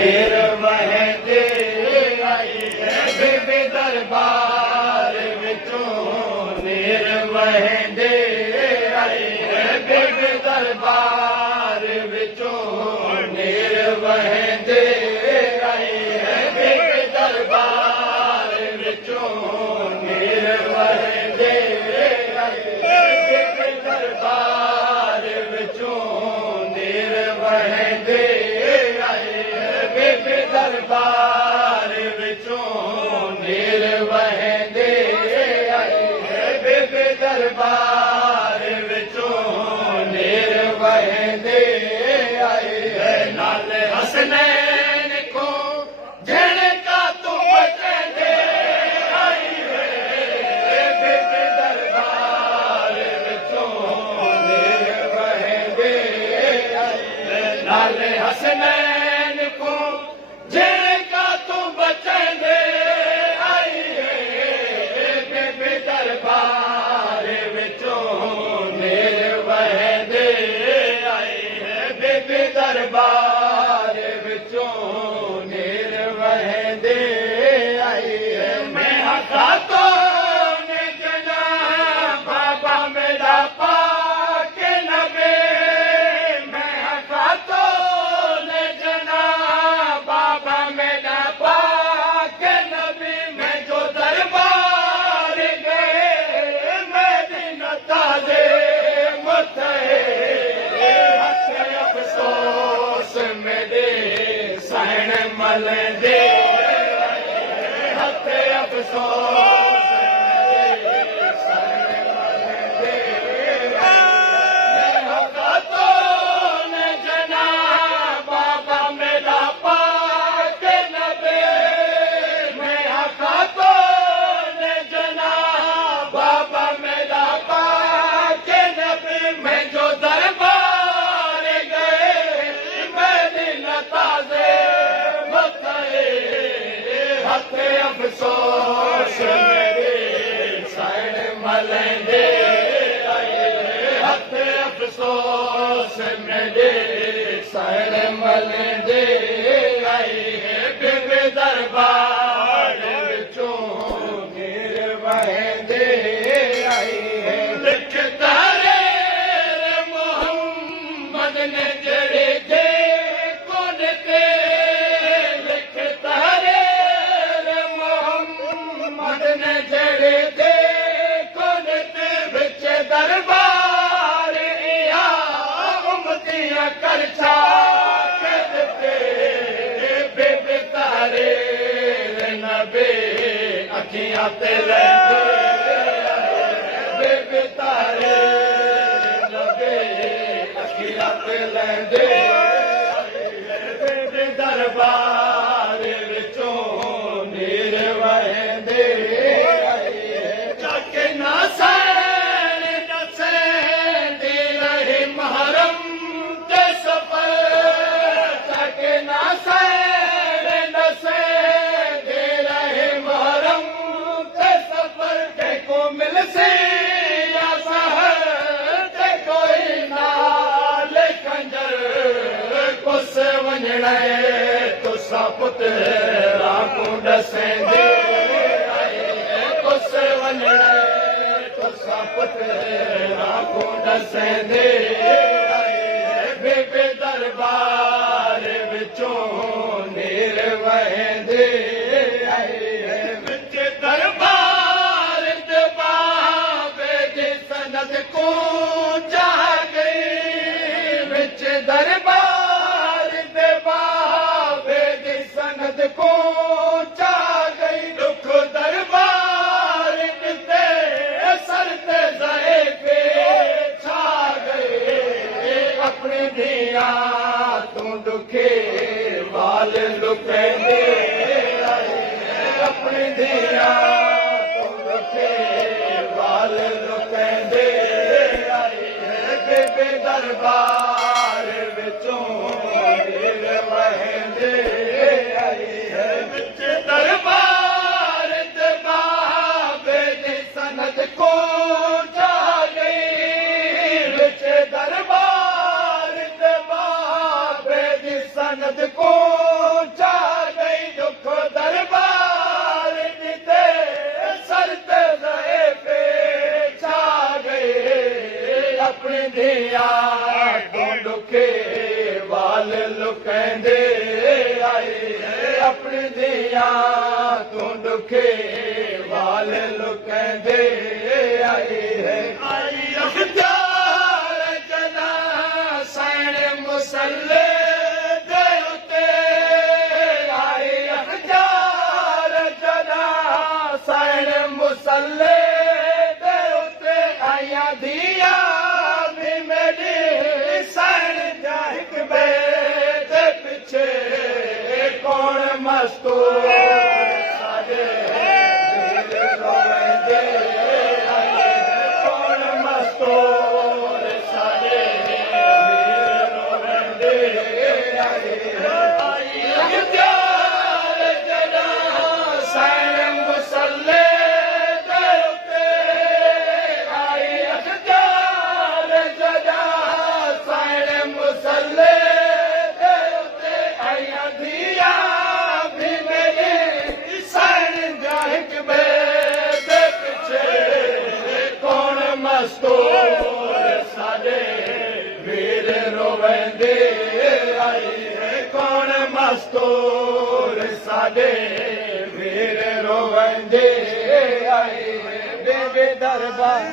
निर्वहदे आई है बेबे दरबार विचों निर्वहदे आई है बेबे दरबार विचों निर्वहदे आई है बेबे दरबार विचों निर्वहदे आई है बेबे दरबार विचों निर्वहदे दरबार विचों निर्वहदे आई है बेबे दरबार विचों निर्वहदे आई है नाल हसनैन को झिड़का तू बचदे आई है बेबे दरबार विचों निर्वहदे आई है नाल हसनैन को झिड़का तू बचदे आई है बेबे दरबार विचों निर्वहदे आई है बेबे दरबार विचों निर्वहदे आई है मैं हथा तो ने जना बाबा मेरा पाक नबी मैं हथा तो ने जना बाबा मेरा पाक नबी मैं जो दरबार गए मदीना ताज़े मुते हथ अफसोस मेरे सहन मल दे हथ अफसोस मेरे सहन मल दे मैं हथा तो ने जना बाबा मेरा पाक नबी मैं हथा तो ने जना बाबा मेरा पाक नबी मैं जो दरबार गए मदीना ताज़े मुते हथ अफसोस मेरे सहन मल दे हथ अफसोस मेरे सहन मल दे आई है बेबे दरबार विचों निर्वहदे आई है लिख तारे मोहम्मद ने जड़े दे कुन ते लिख तारे मोहम्मद ने जड़े दे कुन ते विच दरबार इया उम्मतियां कर छाक दिते बेबे तारे नबी अखियां ते लैंदे बेबे तारे नबी अखियां ते लैंदे बेबे दरबार विचों निर्वहदे आई है जाके ना सैन दसे दे रहे महरम के सफर जाके ना सैन दसे दे रहे महरम के सफर के को मिल से या सहर के कोई नाल कंजर कुस वञणे तुसा पुत्रा को दसेंदे आई है कुस वञणे तुसा पुत्रा को दसेंदे आई है बेबे दरबार विचों निर्वहदे आई है विच दरबार ते बाबे जी सनद को जा गई विच दरबार ते बाबे जी सनद को जा गई दुख दरबार ते सर ते जाए पे छा गए अपनी दिया तू दुखे वाल लुकेंदे अपनी दिया तू दुखे वाल लुकेंदे आई है बेबे दरबार विचों निर्वहदे आई है विच दरबार ते बाबे जी सनद को जा गई विच दरबार ते बाबे जी सनद को ਆਏ ਆਪਣੇ ਦਿਆਂ ਤੋਂ ਦੁਖੇ ਵਾਲ ਲੁਕਾਉਂਦੇ ਆਏ ਹੈ ਆਈ ਅਖਤਿਆਰ ਜਨਾ ਸੈਣ ਮੁਸੱਲੇ ਦੇ ਉੱਤੇ ਆਏ ਅਖਤਿਆਰ ਜਨਾ ਸੈਣ ਮੁਸੱਲੇ ਦੇ ਉੱਤੇ ਆਈਆਂ ਦੀਆਂ ਵੀ ਮੇਰੀ ਸੈਣ ਜਾਹਿਕ ਬੇ ਦੇ ਪਿੱਛੇ ਕੌਣ ਮਸਤੂਰ ਸਾਡੇ ਵੀਰ ਰੋਂਦੇ ਆਏ ਕੌਣ ਮਸਤੂਰ ਸਾਡੇ ਵੀਰ ਰੋਂਦੇ ਆਏ ਆਈ ਅਖਤਿਆਰ ਜਨਾ ਸੈਣ ਮੁਸੱਲੇ ਦੇ ਉੱਤੇ ਆਈ ਅਖਤਿਆਰ ਜਨਾ ਸੈਣ ਮੁਸੱਲੇ ਦੇ ਉੱਤੇ ਆਈਆਂ ਦੀਆਂ ਵੀ ਮੇਰੀ ਸੈਣ ਜਾਹਿਕ ਬੇ ਦੇ ਪਿੱਛੇ ਕੌਣ ਮਸਤੂਰ ਸਾਡੇ ਵੀਰ ਰੋਵੈਂਦੇ ਆਏ ਕੌਣ ਮਸਤੂਰ ਸਾਡੇ ਵੀਰ ਰੋਵੈਂਦੇ ਆਏ ਬੇਬੇ ਦਰਬਾਰ